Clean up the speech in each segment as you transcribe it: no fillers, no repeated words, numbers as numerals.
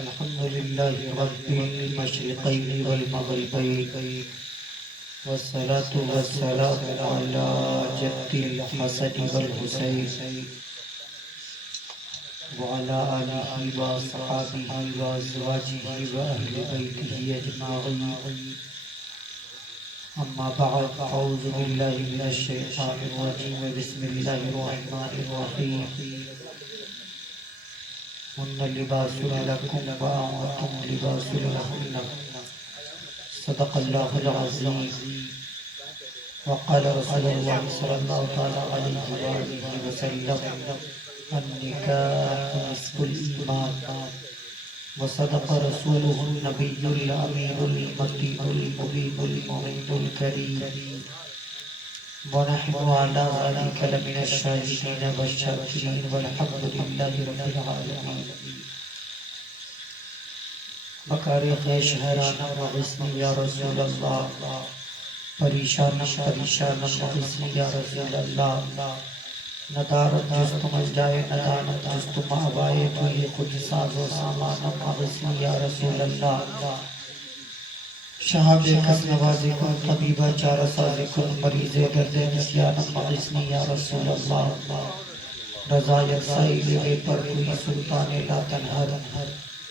الحمد لله رب المشرقين والمغربين والصلاة والسلام على جد الحسن والحسين وعلى آله وصحابه وأزواجه وأهل بيته أجمعين. أما بعد، أعوذ بالله من الشيطان الرجيم. بسم الله الرحمن الرحيم. هن لباس لكم وأنتم لباس لهن. صدق الله العظيم. وقال رسول الله صلى الله عليه وآله وسلم: النكاح نصف الإيمان. وصدق رسوله النبي الأمين المتين المبين المؤمن الكريم. ونحن على ذلك لمن الشاهدين والشاكرين والحمد لله رب العالمين. بکار خیش حیرانم مغسنی یا رسول اللہ، پریشانم مغسنی یا رسول اللہ. ندارت جستم اجدائے ندانت جستم آبائے، تو یہ خود ساز و سامانم مغسنی یا رسول اللہ. شہاب کس نوازی کن، طبیبہ چارہ سازی کن، مریض درد نسیانم مغسنی یا رسول اللہ. رضا یکسائی لے پر کوئی سلطان لا تنہر،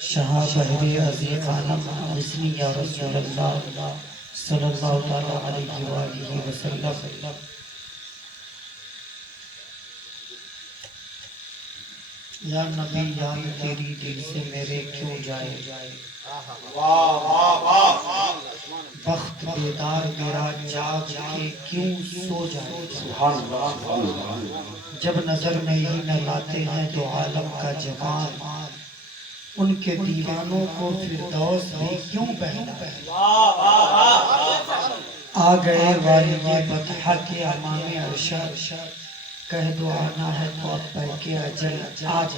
شہا بہر عزیزانم مغسنی یا رسول اللہ صلی اللہ علیہ وآلہ وسلم. یا نبی یاد تیری دل سے میرے کیوں جائے، وقت بیدار میرا جاگ کے کیوں سو جائے. جب نظر میں ہی نہ لاتے ہیں دو عالم کا جمال، ان کے دیوانوں کو فردوس بھی کیوں بہلائے. آ گئے والد بطحہ کے امام ارشاد، کہہ دو آنا ہے تو اب پہ کے اجل آج.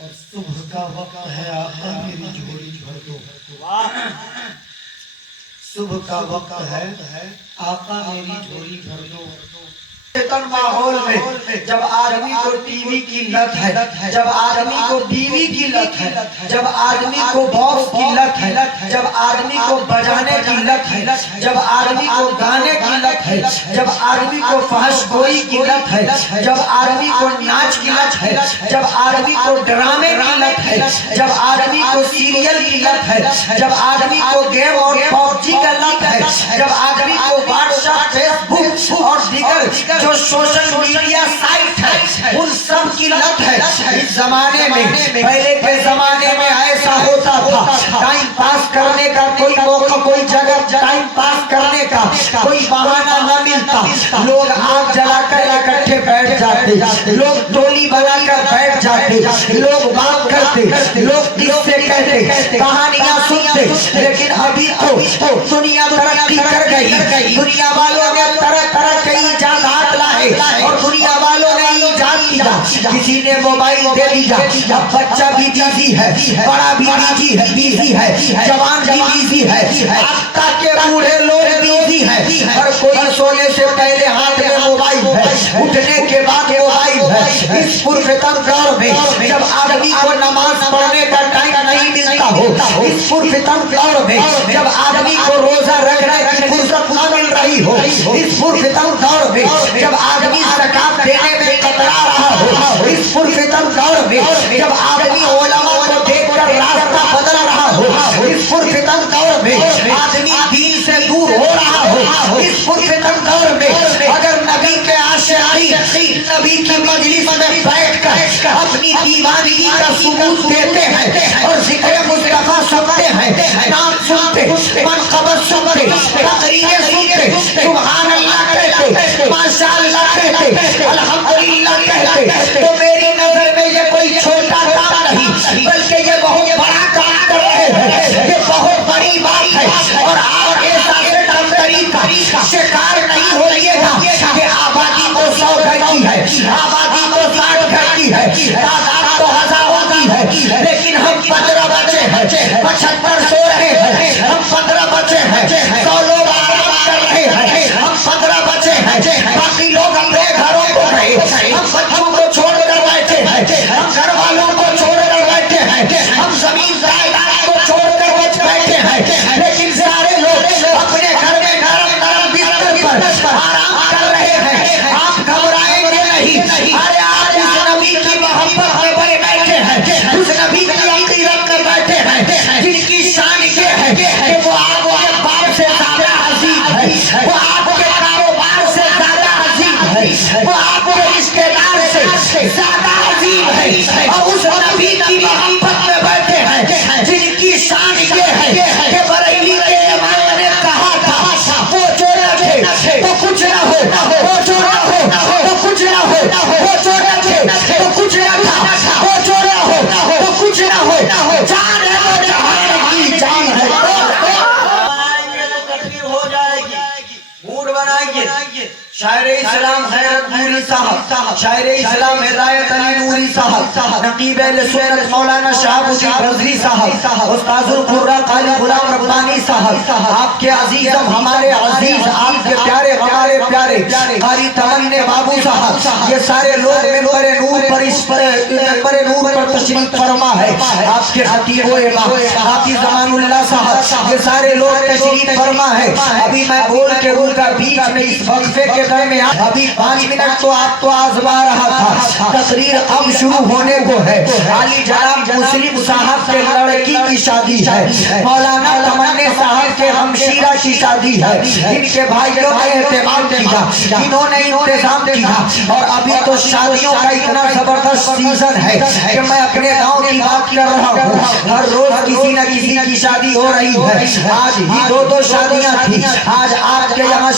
اور صبح کا وقت ہے آقا میری جھولی بھر دو. صبح کا وقت ہے آقا میری جھولی بھر دو. ماحول میں جب آدمی کو ٹی وی کی لت ہے، جب آدمی کو بیوی کی لت ہے، جب آدمی کو باس کی لت ہے، جب آدمی کو بجانے کی لت ہے، جب آدمی کو گانے کی لت ہے، جب آدمی کو فحش گوئی کی لت ہے، جب آدمی کو ناچ کی لت ہے، جب آدمی کو ڈرامے کی لت ہے، جب آدمی کو سیریل کی لت ہے، جب آدمی کو گیم اور پبجی کا لت ہے، جب آدمی کو واٹس ایپ، فیس بک اور دیگر جو سوشل میڈیا سائٹ ہے ان سب کی لت ہے. اس زمانے میں، پہلے کے زمانے میں ایسا ہوتا تھا، ٹائم پاس کرنے کا کوئی موقع، کوئی جگہ ٹائم پاس کرنے کا کوئی بہانہ نہ ملتا. لوگ آگ جلا کر اکٹھے بیٹھ جاتے، لوگ ٹولی بنا کر بیٹھ جاتے، لوگ بات کرتے، لوگ قصے کہتے، کہانیاں سنتے. لیکن ابھی تو دنیا ترقی کر گئی، دنیا والوں نے طرح طرح کے ایجادات لائے اور دنیا والوں نے ایجاد کیا. کسی نے موبائل دے دیا، اب بچہ بھی بیزی ہے، بڑا بھی بیزی ہے، جوان بھی بیزی ہے، اب تک کہ بوڑھے لوگ بیزی ہیں. ہر کوئی سونے سے پہلے ہاتھ میں موبائل ہے، اٹھنے کے بعد موبائل ہے. اس پرفتن دور میں جب آدمی کو نماز پڑھنے کا ٹائم نہیں ملتا ہو، اس پرفتن دور میں جب آدمی کو روزہ رکھنے کی فرصت نہ مل رہی ہو، اس پرفتن دور میں جب آدمی زکات دینے میں کترا رہا ہو، اس پرفتن دور میں جب آدمی علماء کو دیکھ کر راستہ بدل رہا ہو، اس پرفتن دور میں آدمی دین سے دور ہو رہا ہو، اس پرفتن دور میں اگر نبی کے عاشقین نبی کی مجلس میں بیٹھ کر اپنی دیوانگی کا ثبوت دیتے ہیں اور ذکر مصطفیٰ سنتے ہیں، نام سنتے، منقبت سنتے، تقریریں سنتے، سبحان اللہ کہتے، ماشاء اللہ کہتے، الحمدللہ کہتے، تو میری نظر میں یہ کوئی چھوٹا کام نہیں بلکہ یہ بہت بڑا کام کر رہے ہیں. یہ بہت بڑی بات ہے. اور آپ ایسا طریقہ شکار نہیں ہوئیے گا کہ آبادی کو 100 گھر کی ہے، آبادی کو 60 گھر کی ہے، تعداد تو ہزاروں کی ہے، لیکن ہم 15 بچے ہیں، 75 سو رہے ہیں، ہم 15 بچے ہیں، 100 لوگ آرام کر رہے ہیں، ہم 15 بچے ہیں، باقی لوگ اپنے گھروں کو گئے، ہم بچوں کو چھوڑ کر شاعر اسلام حیرت نوری صاحب، شاعر اسلام ہدایت علی نوری صاحب، نقیب اہل سنت مولانا شہاب الدین رضوی صاحب، استاذ القرآ قاری غلام ربانی صاحب، آپ کے عزیزم ہمارے عزیز، آپ کے پیارے ہمارے پیارے قاری تمنے بابو صاحب، یہ سارے لوگ منبر نور پر تشریف فرما ہے، آپ کے خطیب و امام حافظ زمان اللہ صاحب، یہ سارے لوگ تشریف فرما ہے۔ ابھی میں بول کے رول کا بیچ میں اس وقفے کے درمیان ابھی 5 منٹ تو آپ کو آزما رہا تھا، تقریر اب شروع ہونے کو ہے۔ علی جناب مسلم صاحب کے لڑکی کی شادی ہے، مولانا تمنے صاحب کے ہمشیرہ کی شادی ہے، ان کے بھائیوں نے اہتمام کیا، انہوں نے انتظام کیا، اور ابھی تو شادیوں کا اتنا زبردست سیزن ہے کہ میں اپنے گاؤں کی بات کر رہا ہوں، ہر روز کسی نہ کسی کی شادی ہو رہی ہے۔ آج ہی 2 شادیاں تھی، آج آپ کے یہاں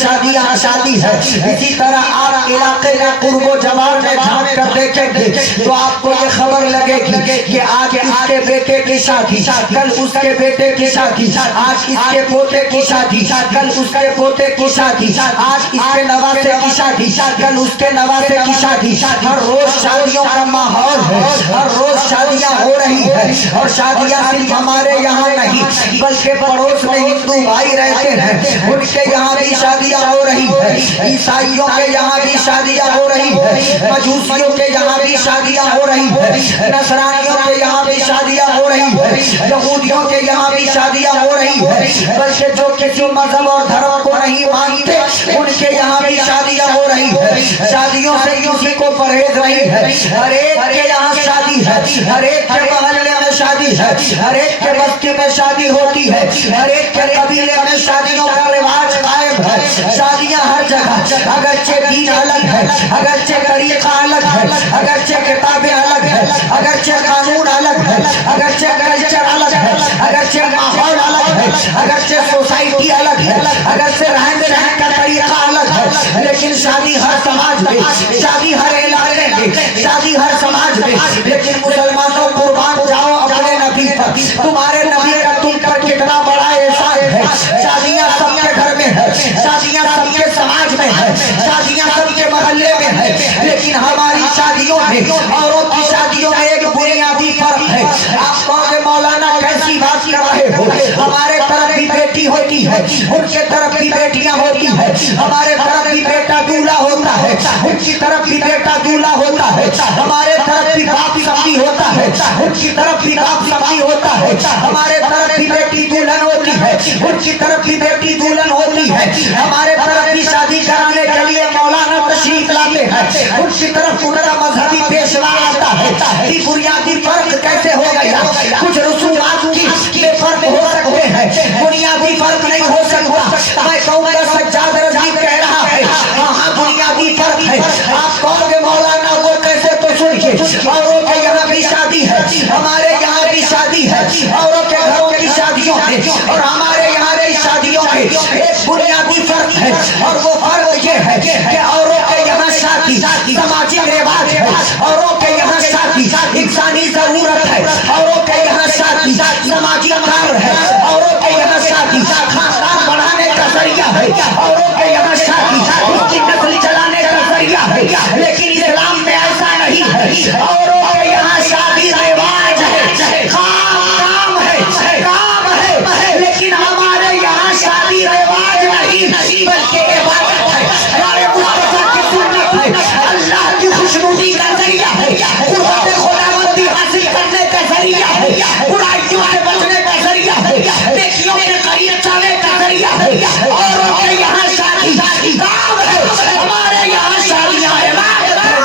شادی ہے۔ اسی طرح آپ علاقے میں قرب و جوار میں جھانک کر دیکھیں گے تو آپ کو یہ خبر لگے گی کہ آج اس کے بیٹے کی شادی، کل اس کے بیٹے کی شادی، آج اس کے پوتے کی شادی، کل اس کے پوتے کی شادی، آج اس کے نواسے کی شادی، کل اس کے نواسے کی شادی۔ ہر روز شادیوں کا ماحول ہے، ہر روز شادیاں ہو رہی ہے، اور شادیاں صرف ہمارے یہاں نہیں بلکہ پڑوس میں ہندو بھائی رہتے ہیں، ان کے یہاں بھی شادیاں ہو رہی ہے، عیسائیوں کے یہاں بھی شادیاں ہو رہی ہے، مجوسیوں کے یہاں بھی شادیاں ہو رہی ہے، نصرانیوں کے یہاں بھی شادیاں ہو رہی ہے، یہودیوں کے یہاں بھی شادیاں ہو رہی ہے، بلکہ جو کسی مذہب اور دھرم کو نہیں مانتے ان کے یہاں بھی شادیاں ہو رہی ہے۔ شادیوں سے کسی کو پرہیز نہیں ہے، ہر ایک کے یہاں شادی ہے، ہر ایک کے محلے میں شادی ہے، ہر ایک کے بستی میں شادی ہوتی ہے، ہر ایک کے قبیلے میں شادیوں کا رواج قائم ہے۔ شادیاں ہر جگہ، اگرچہ دین الگ ہے، اگرچہ طریقہ الگ ہے، اگرچہ کتابیں الگ ہے، اگرچہ قانون الگ ہے، اگرچہ کلچر الگ ہے، اگرچہ ماحول الگ ہے، اگرچہ سوسائٹی الگ ہے، اگرچہ رہن سہن کا طریقہ الگ ہے، لیکن شادی ہر سماج میں، شادی ہر علاقے میں، شادی ہر سماج میں۔ لیکن مسلمانوں قربان جاؤ اپنے نبی پر، تمہارے نبی کا تم پر کتنا بڑا احسان ہے۔ شادیاں سب کے گھر میں ہے، شادیاں سب کے سماج میں ہے، شادیاں سب کے محلے میں ہے، لیکن ہماری شادیوں میں اوروں کی شادیوں میں ایک بنیادی فرق ہے۔ آپ کہو کہ مولانا کیسی بات کر رہے ہو؟ ہمارے طرف بھی بیٹی ہوتی ہے، ان کے طرف بھی بیٹیاں ہوتی ہے، ہمارے طرف بھی بیٹا دولہا ہوتا ہے، ان کی طرف بھی بیٹا دولہا ہوتا ہے، ہمارے طرف بھی باپ سمجھی ہوتا ہے، ان کی طرف بھی باپ سمجھی ہوتا ہے، ہمارے طرف بھی بیٹی دلہن ہوتی ہے، ان کی طرف بھی بیٹی دلہن ہوتی ہے، ہمارے طرف بھی شادی کرانے کے لیے مولانا تشریف لاتے ہیں، ان کی طرف ان کا مذہبی پیشوا آتا ہے۔ یہ بنیادی فرق کیسے ہو گیا؟ کچھ رسومات کی فرق ہو سکتے ہیں، بنیادی فرق نہیں ہو سکتا۔ میں کہوں گا سجاد رضوی کہہ رہا ہے ہاں بنیادی فرق ہے۔ آپ کہو کہ مولانا وہ کیسے؟ تو سنیے، اوروں کے یہاں بھی شادی ہے، ہمارے یہاں بھی شادی ہے، اوروں کے گھروں کی شادیوں میں اور ہمارے یہاں کی شادیوں میں ایک بنیادی فرق ہے، اور وہ فرق یہ ہے کہ اوروں کے یہاں شادی سماجی رواج ہے، اوروں کے یہاں شادی انسانی ضرورت ہے، اوروں کے یہاں شادی سماجی کار ہے، اوروں کے یہاں شادی خاندان بڑھانے کا ذریعہ ہے، اوروں کے یہاں شادی اس کی نسل چلانے کا ذریعہ ہے۔ لیکن اسلام میں ایسا نہیں ہے، اوروں کے یہاں شادی رواج ہے، کام ہے، لیکن ہمارے یہاں شادی رواج نہیں بلکہ عبادت ہے، ہمارے مصطفیٰ کی سنت ہے، اللہ کی خوشنودی کا ذریعہ ہے، قربت خداوندی حاصل کرنے کا ذریعہ ہے، برائیوں سے بچنے کا ذریعہ ہے، نیکیوں کے قریب جانے کا ذریعہ ہے۔ اوروں کے یہاں شادی کام ہے، ہمارے یہاں شادیاں عبادت ہے۔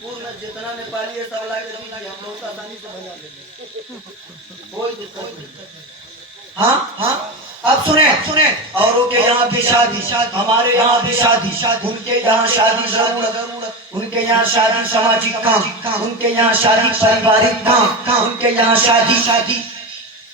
پور میں جتنا نیپالی ہے سب لا کے دیجیے، ہم بہت آسانی سے بنا دیں گے، کوئی دقت نہیں۔ ہاں اب سنیں، اوروں کے یہاں بھی شادی، ہمارے یہاں بھی شادی، ان کے یہاں شادی ضرورت، ان کے یہاں شادی سماجی کام، ان کے یہاں شادی پریوارک کام، ان کے یہاں شادی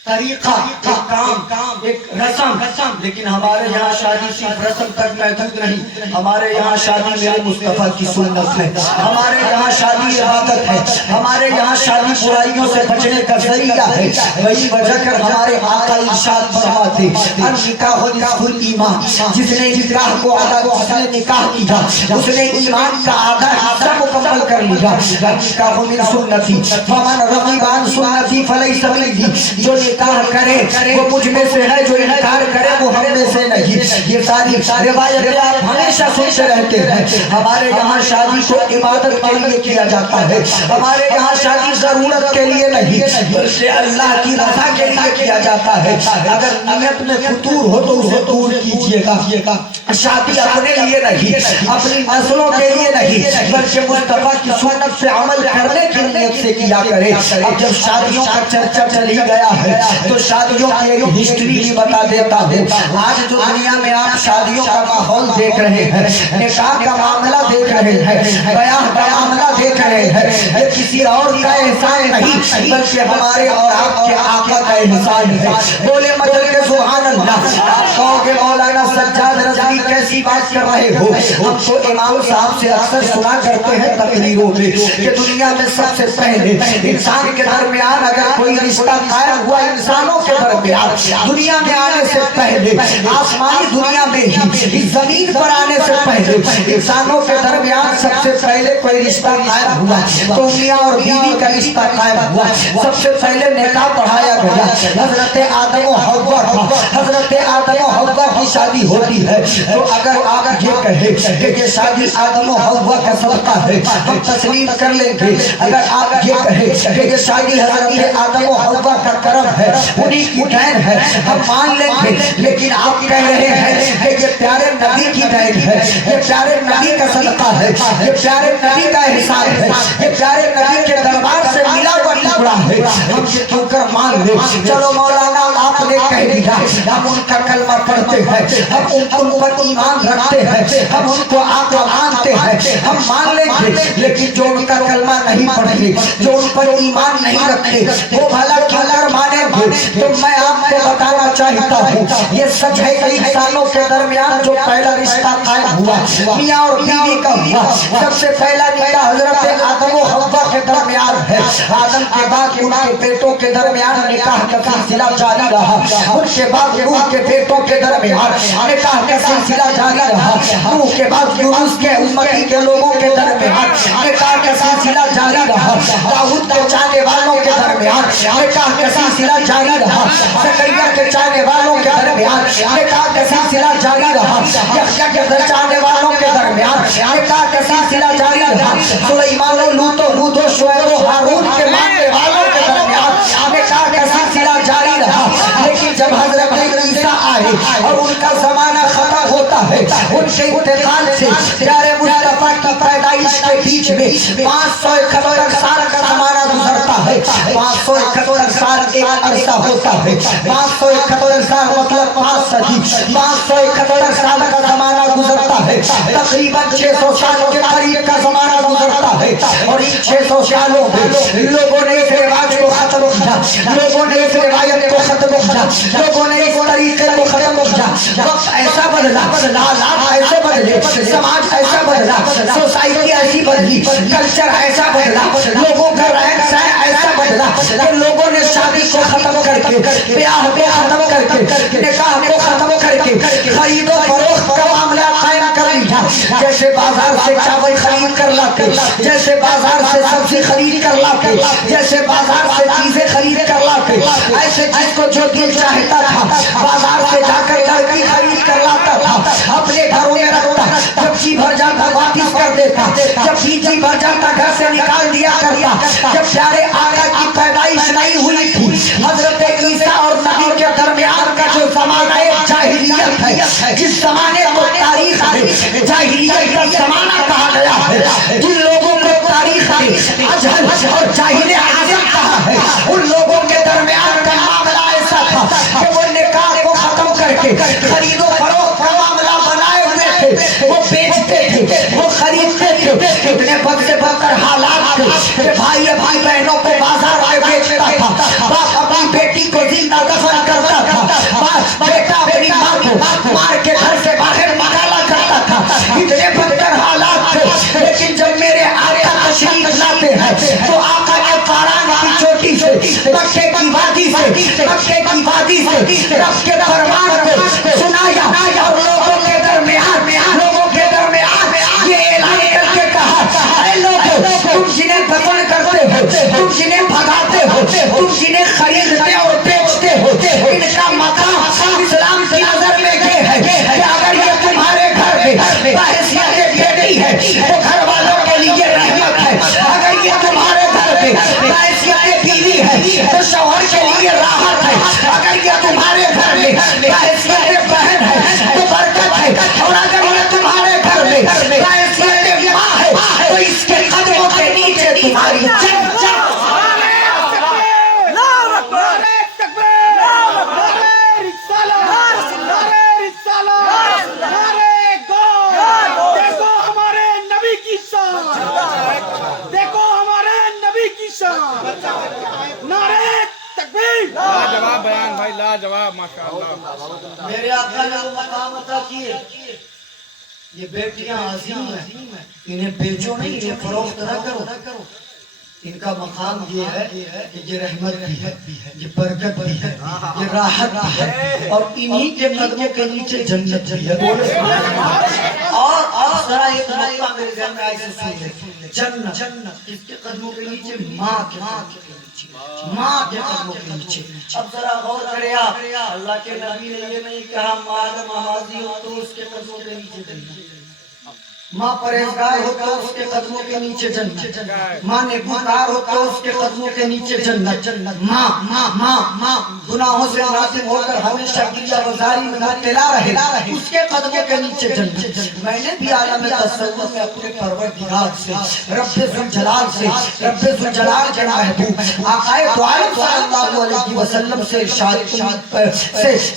طریقہ، ایک کام، ایک رسم، لیکن ہمارے یہاں شادی صرف رسم تک محدود نہیں. ہمارے یہاں شادی میرے مصطفیٰ کی سنت ہے. ہمارے یہاں شادی عبادت ہے. ہمارے یہاں شادی برائیوں سے بچنے کا ذریعہ ہے. وہی وجہ کر ہمارے آقا ارشاد فرماتے النکاح نصف الایمان. جس نے نکاح کو جس نے نکاح کیا اس نے ایمان کا آدھا حصہ مکمل کر لیا. النکاح من سنتی فمن رغب عن سنتی فلیس منی. جو نکاح کرے وہ مجھ میں سے ہے، جو انکار کرے وہ ہم میں سے نہیں. یہ ساری روایتیں آپ ہمیشہ سنتے رہتے ہیں. ہمارے یہاں شادی کو عبادت کے لیے کیا جاتا ہے. ہمارے یہاں شادی ضرورت کے لیے نہیں بلکہ اللہ کی رضا کے لیے کیا جاتا ہے. اگر نیت میں فطور ہو تو اسے دور کیجیے گا. شادی اپنے لیے نہیں، اپنی نسلوں کے لیے نہیں، بلکہ مصطفیٰ کی سنت سے عمل کرنے کی نیت سے کیا کرے. اب جب شادیوں کا چرچا چلی گیا ہے تو شادیوں کی ایک ہسٹری بھی بتا دیتا ہوں. آج جو دنیا میں آپ شادیوں کا ماحول دیکھ رہے ہیں، نکاح کا معاملہ دیکھ رہے ہیں، بیاہ کا معاملہ دیکھ رہے ہیں، یہ کسی اور کا احسان نہیں بلکہ ہمارے اور آپ کے آقا کا احسان ہے. بولے مچل کے سبحان اللہ. آپ کہو کہ مولانا سجاد رضوی کیسی بات کر رہے ہو؟ ہم تو امام صاحب سے اکثر سنا کرتے ہیں تقریروں میں کہ دنیا میں سب سے پہلے انسان کے درمیان اگر کوئی رشتہ قائم ہوا انسانوں کے درمیان دنیا میں آنے سے پہلے، آسمانی دنیا میں ہی زمین پر آنے سے پہلے انسانوں کے درمیان سب سے پہلے کوئی رشتہ قائم ہوا تو میاں اور بیوی کا رشتہ قائم ہوا. سب سے پہلے نکاح پڑھایا گیا. حضرت آدم و حوا کا، حضرت آدم و حوا کی شادی ہوتی ہے تو اگر آپ یہ کہیں کہ یہ شادی آدم و حوا کا صدقہ ہے ہم تسلیم کر لیں گے. اگر آپ یہ کہیں کہ یہ شادی حضرت آدم و حوا کا کرم ہے، انہی کی دین ہے، ہم مان لیں گے. لیکن آپ کہہ رہے ہیں کہ یہ پیارے نبی کی دین ہے، یہ پیارے نبی کا صدقہ ہے، یہ پیارے نبی کا احسان ہے، یہ پیارے نبی کے دربار سے ملا ہوا ٹکڑا ہے، ہم یہ کیوں کر مان لیں. چلو مولانا آپ نے کہہ دیا ہم ان کا کلمہ پڑھتے ہیں، ہم ان پر ایمان رکھتے ہیں، ہم ان کو آقا مانتے ہیں، ہم مان لیں گے. لیکن جو ان کا کلمہ نہیں پڑھتے، جو ان پر ایمان نہیں رکھتے، وہ بھلا کیوں کر مانیں گے؟ تو میں آپ کو بتانا چاہتا ہوں یہ سچ ہے کہ انسانوں کے درمیان جو پہلا رشتہ قائم ہوا میاں اور بیوی کا ہوا. سب سے پہلا نکاح حضرت آدم و حوا کے درمیان ہے. آدم کے بعد ان کے بیٹوں کے درمیان نکاح کا سلسلہ جاری رہا. ان کے بعد نوح کے بیٹوں کے درمیان نکاح کا سلسلہ جاری رہا. نوح کے بعد یونس کے امتی کے لوگوں کے درمیان نکاح کا سلسلہ جاری رہا. داؤد کے چاہنے والوں کے درمیان نکاح کا سلسلہ جاری رہا. زکریا کے چاہنے والوں کے درمیان نکاح کا سلسلہ جاری رہا. یحییٰ کے چاہنے والوں کے درمیان نکاح کا سلسلہ جاری رہا. سلیمان و لوط و شعیب و ہارون کے ماننے والوں کے درمیان نکاح کا سلسلہ جاری رہا. لیکن جب حضرت عیسیٰ آئے اور ان کا زمانہ ختم ہوتا ہے، ان کے انتقال سے پیارے مصطفیٰ کی پیدائش کے بیچ میں 571 سال کا زمانہ گزرتا ہے. 571 سال ایک عرصہ ہوتا ہے. 571 سال مطلب 5 صدی. 571 سال کا زمانہ گزرتا ہے. تقریباً 600 سال کے قریب کا زمانہ گزرتا ہے. اور ان 600 سالوں میں لوگوں نے اس رواج کو ختم کیا، لوگوں نے اس روایت کو ختم کیا، لوگوں نے اس طریقے کو ختم کیا. وقت ایسا بدلا، حالات ایسے بدلے، سماج ایسا بدلا، سوسائٹی ایسی بدلی، کلچر ایسا بدلا، لوگوں کا رہن سہن ایسا بدلا کہ لوگوں نے شادی کو ختم کر کے، بیاہ کو ختم کر کے، نکاح کو ختم کر کے خرید و فروخت کا معاملہ قائم کر لیا. جیسے بازار سے چاول خرید کر لاتے، جیسے بازار سے سبزی خرید کر لاتے، جیسے بازار سے چیزیں خرید کر لاتے، ایسے جس کو جو دل چاہتا تھا بازار سے جا کر لڑکی خرید کر لاتا تھا، اپنے گھروں میں رکھتا. جب جی بھر جاتا واپس کر دیتا، جب جی بھر جاتا گھر سے نکال دیا کرتا. جب پیارے آقا کی پیدائش نہیں ہوئی تھی، حضرت عیسیٰ اور نبی کے درمیان کا جو زمانہ جاہلیت ہے، جس زمانے کو تاریخ میں جاہلیت کا زمانہ کہا گیا ہے، جن لوگوں کو تاریخ میں اجہل اور جاہل اعظم کہا ہے، ان لوگوں کے درمیان کا معاملہ ایسا تھا کہ وہ نکاح کو ختم کر کے خرید و فروخت کا معاملہ بنائے ہوئے تھے. وہ بیچتے تھے، وہ خریدتے تھے. اتنے بد سے بدتر حالات تھے کہ بھائی بہنوں کو بازار آئے بیچتا تھا، باپ اپنی بیٹی کو زندہ دفن کرتا تھا، بیٹا اپنی ماں کو مار کے گھر سے باہر نکالا کرتا تھا، اتنے بدتر حالات تھے، لیکن جب میرے آقا تشریف لاتے ہیں تو آقا نے پاران کی چوٹی سے، مکے کی وادی سے، مکے کی وادی سے رب کے فرمان کو سنایا اور لوگوں کے درمیان یہ اعلان کر کے کہا، اے لوگوں تم جنہیں دفن کرتے ہو، تم جنہیں بھگاتے ہو، تم جنہیں خریدتے اور بیچتے ہو، ان کا مقام اسلام کی نظر میں یہ ہے کہ اگر یہ تمہارے گھر میں بحیثیت بیٹی ہے تو گھر والوں کے لیے رحمت ہے، اگر یہ تمہارے گھر میں بحیثیت بیوی ہے تو شوہر کے لیے راحت ہے، اگر یہ تمہارے گھر میں بحیثیت بہن ہے تو برکت ہے، اور اگر یہ تمہارے گھر میں بحیثیت ماں ہے تو اس کے قدموں کے نیچے تمہاری جنت۔ لاجواب بیان بھائی، لاجواب ماشاءاللہ۔ میرے آقا نے وہ مقام عطا کیے، یہ بیٹیاں عظیم ہیں، انہیں بیچو نہیں، انہیں فروخت نہ کرو، ان کا مقام یہ ہے کہ یہ رحمت بھی ہے، یہ برکت بھی ہے، یہ راحت بھی ہے، اور انہی کے قدموں کے نیچے جنت بھی ہے۔ اور ذرا ایک نقطہ میرے ذہن میں ایسے سن لیں، جنت اس کے قدموں کے نیچے ماں کے قدموں کے نیچے۔ اب ذرا غور کریا، اللہ کے نبی نے یہ نہیں کہا ماں نمازی ہو تو اس کے قدموں کے نیچے جنت، ماں پرہیزگار ہو تو اس کے قدموں کے نیچے جنت، ماں نیکوکار ہو تو اس کے قدموں کے نیچے جنت، ماں گناہوں سے ناظم ہو کر ہمیشہ گریہ وزاری میں مبتلا رہے اس کے قدموں کے نیچے جنت۔ میں نے بھی عالم تصور میں اپنے پروردگار سے، رب ذوالجلال سے، رب ذوالجلال کے محبوب آقا دو عالم صلی اللہ علیہ وسلم سے ارشاد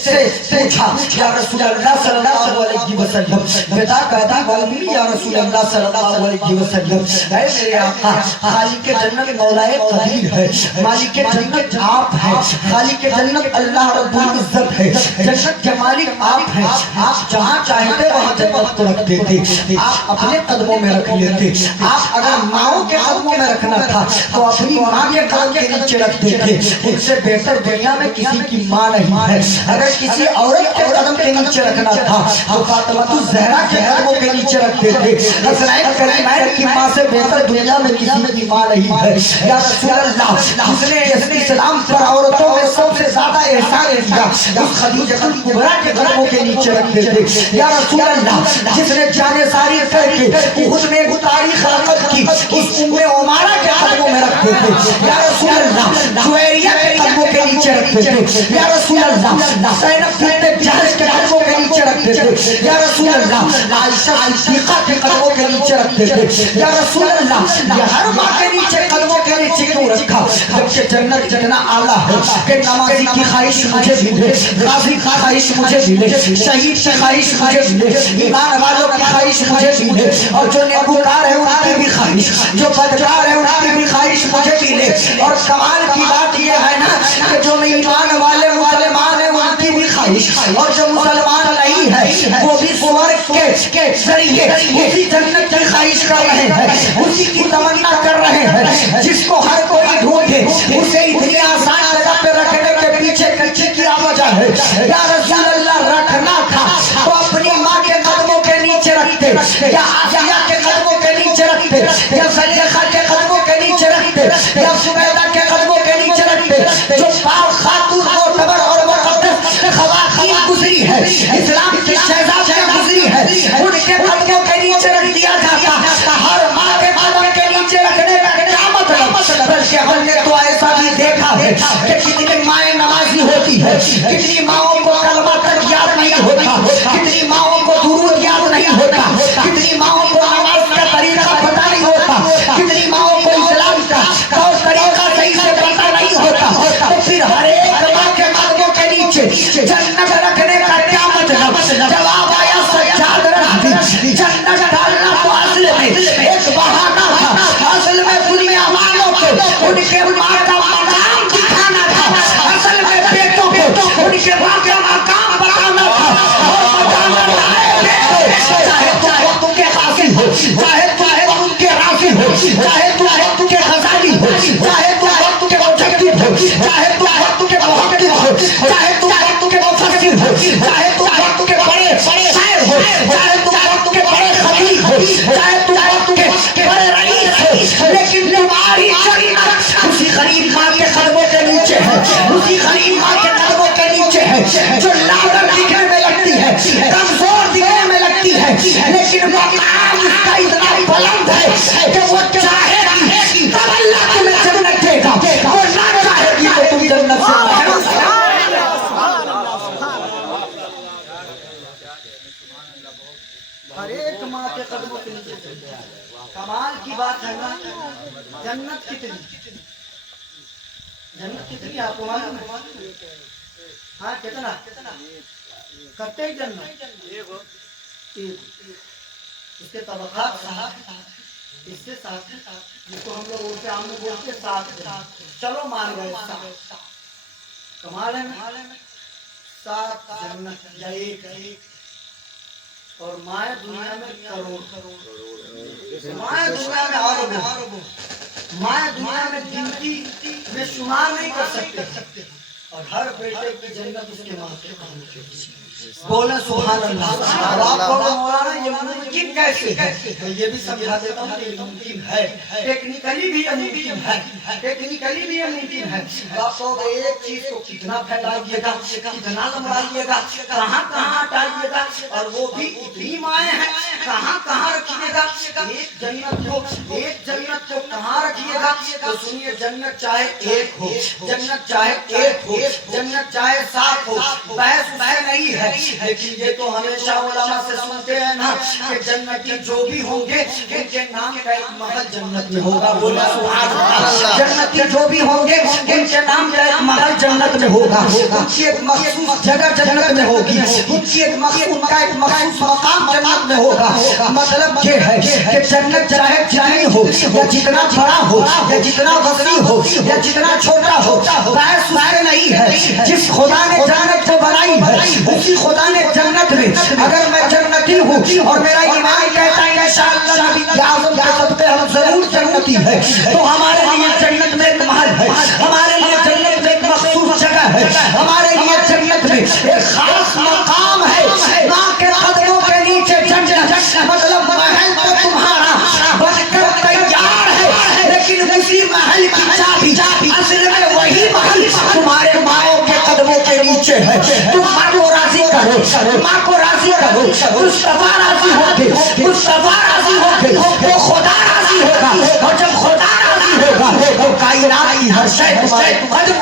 سے پوچھا، یا رسول اللہ صلی اللہ علیہ وسلم بتا کہتا قومی یا رسول اللہ صلی اللہ علیہ وسلم، اے میرے آقا خالق جنت مولا قدیر ہے، مالک جنت آپ ہے، خالق جنت اللہ رب العزت ہے، جنت کے مالک آپ ہیں، آپ جہاں چاہتے وہاں جنت کو رکھ دیتے، آپ اپنے قدموں میں رکھ لیتے، آپ اگر ماؤں کے قدموں میں رکھنا تھا تو اپنی ماں کے قدم کے نیچے رکھ دیتے، ان سے بہتر دنیا میں کسی کی ماں نہیں ہے۔ اگر کسی عورت کے قدم کے نیچے رکھنا تھا تو فاطمہ الزہرا کے قدموں کے نیچے رکھ دیتے، حسنین کریمین کی ماں سے بہتر دنیا میں کسی کی ماں نہیں ہے۔ یا رسول اللہ جس نے اسلام پر عورتوں میں سب سے زیادہ احسان کیا اس خدیجہ الکبریٰ کے قدموں کے نیچے رکھ دیتے۔ یا رسول اللہ جس نے جان ساری کر کے احد میں تاریخ رقم کی اس ام عمارہ کے قدموں میں رکھ دیتے۔ یا رسول اللہ جویریہ کے قدموں کے نیچے رکھ دیتے۔ یا رسول اللہ زینب بنت جحش کے قدموں کے نیچے رکھ دیتے۔ یا رسول اللہ عائشہ صدیقہ کے قدموں کے نیچے رکھ دیتے۔ یا رسول اللہ یہ ہر ماں کے نیچے قدموں کے نیچے کیوں رکھا؟ جبکہ جنت جتنا اعلیٰ ہے کہ نمازی کی خواہش مجھے ملے، غازی کی خواہش مجھے ملے، شہید کی خواہش مجھے ملے، ایمان والوں کی خواہش مجھے ملے، اور جو نیکوکار ہے ان کی بھی خواہش، جو بدکار ہے ان کی بھی خواہش مجھے ملے۔ اور کمال کی بات یہ ہے نا کہ جو ایمان والے مسلمان ہیں ان کی بھی خواہش، اور جو مسلمان نہیں ہے وہ بھی سورگ کے ذریعے اسی جنت کی خواہش کر رہے ہیں، اسی کی تمنا کر رہے ہیں جس کو ہر کوئی ڈھونڈے، اسے اتنی آسان جگہ پہ رکھنے کے پیچھے کیا وجہ ہے؟ یا رسول اللہ رکھنا تھا تو اپنی ماں کے قدموں کے نیچے رکھتے، یا آسیہ کے قدموں کے نیچے رکھتے، یا زلیخا کے قدموں کے نیچے رکھتے، یا سمیدہ کے قدموں کے نیچے رکھتے، جو پاک خاتون معتبر اور مقدس خواتین گزری ہے، اسلام کی شہزادیاں گزری ہے، ان کے قدموں کے نیچے رکھ دیا جاتا۔ ہر ماں کے قدم کے نیچے رکھنے کا کیا مطلب؟ بلکہ ہم نے تو ایسا بھی دیکھا ہے کہ کتنی مائیں نمازی ہوتی ہے، کتنی ماؤں کو کلمہ تک یاد نہیں ہوتا، کتنی ماؤں کو درود یاد نہیں ہوتا، کتنی ماؤں کو نماز کا طریقہ پتہ نہیں ہوتا، کتنی ماؤں کو اسلام کا طور طریقہ صحیح سے پتہ نہیں ہوتا۔ تو پھر ہر ایک ماں کے قدموں کے نیچے جنت رکھنے کا کیا مطلب؟ جواب آیا سجاد رکھ دی، جنت ڈالنا تو اصل میں ایک بہانہ تھا، اصل میں دنیا والوں کو ان کے ماں کا مقام دکھانا تھا، اصل میں بیٹوں غریب ماں کے قدموں کے نیچے ہے، اسی غریب ماں کے قدموں کے نیچے ہے جو لاغر دکھنے میں لگتی ہے، کمزور دکھنے میں لگتی ہے، لیکن مقام اس کا اتنا بلند ہے کہ وہ چاہے گی تب اللہ تمہیں جنت دے گا، وہ نہ چاہے گی تو تم جنت سے محروم ہو۔ ہر ایک ماں کے قدموں کے نیچے سے کمال کی بات ہے نا۔ جنت کتنی آپ کو معلوم ہے؟ ہاں کتنا کرتے ہی جنت اس کے طبقات ساتھ، اس سے ساتھ جس کو ہم لوگ اردو عام میں بولتے ساتھ، چلو مان گئے ساتھ، کمال ہے نا، ساتھ جنت یا ایک، اور مائیں دنیا میں کروڑ، مائیں دنیا میں اربوں، مائیں دنیا میں گنتی میں شمار نہیں کر سکتے، اور ہر بیٹے کی جنت اس کے ماں کے قدموں کے نیچے۔ بولیں سبحان اللہ۔ اب آپ کو مولانا یہ ممکن کیسے ہے؟ تو یہ بھی سمجھا دیتا ہوں کہ یہ ممکن ہے، ٹیکنیکلی بھی یہ ممکن ہے، ٹیکنیکلی بھی یہ ممکن ہے۔ آپ کو ایک چیز کو کتنا پھیلائیے گا، کتنا لمبائیے گا، کہاں کہاں ہٹائیے گا، اور وہ بھی اتنی مائیں ہیں کہاں کہاں رکھیے گا، ایک جنت کو کہاں رکھیے گا؟ تو سنیے، جنت چاہے ایک ہو، جنت چاہے ایک ہو، جنت چاہے سات ہو، بحث نہیں ہے، لیکن یہ تو ہمیشہ علماء سے سنتے ہیں نا کہ جنتی جو بھی ہوں گے ان کے نام کا ایک محل جنت میں ہوگا۔ بولا سبحان اللہ۔ جنتی جو بھی ہوں گے ان کے نام کا ایک محل جنت میں ہوگا، ان کی ایک مخصوص جگہ جنت میں ہوگی، ان کی ایک مخصوص مقام جنت میں ہوگا۔ مطلب یہ ہے کہ جنت چاہے جتنی ہو یا جتنا بڑا ہو یا جتنا وسیع ہو یا جتنا چھوٹا ہو، بحث نہیں ہے۔ جس خدا نے جنت کو بنائی ہے اسی خدا نے جنت میں، اگر میں جنتی ہوں اور میرا ایمان کہتا ہے انشاءاللہ نبی اعظم کے صدقے ہم ضرور جنتی ہے، تو ہمارے لیے جنت میں ایک محل ہے، ہمارے لیے جنت میں ایک مخصوص جگہ ہے، ہمارے لیے جنت میں ایک خاص مقام ہے۔ ماں کے قدموں کے نیچے جنت، مطلب محل تو تمہارا بن کر تیار ہے، لیکن اسی محل کی چابی اصل میں وہی محل تمہارے ماؤں کے قدموں کے نیچے ہے۔ تم ماں کو راضی کرو، ماں کو راضی کرو، مصطفیٰ راضی ہو گے، مصطفیٰ راضی ہو گے تو خدا راضی ہوگا، اور جب خدا راضی ہوگا تو کائنات کی ہر شے تمہارے قدم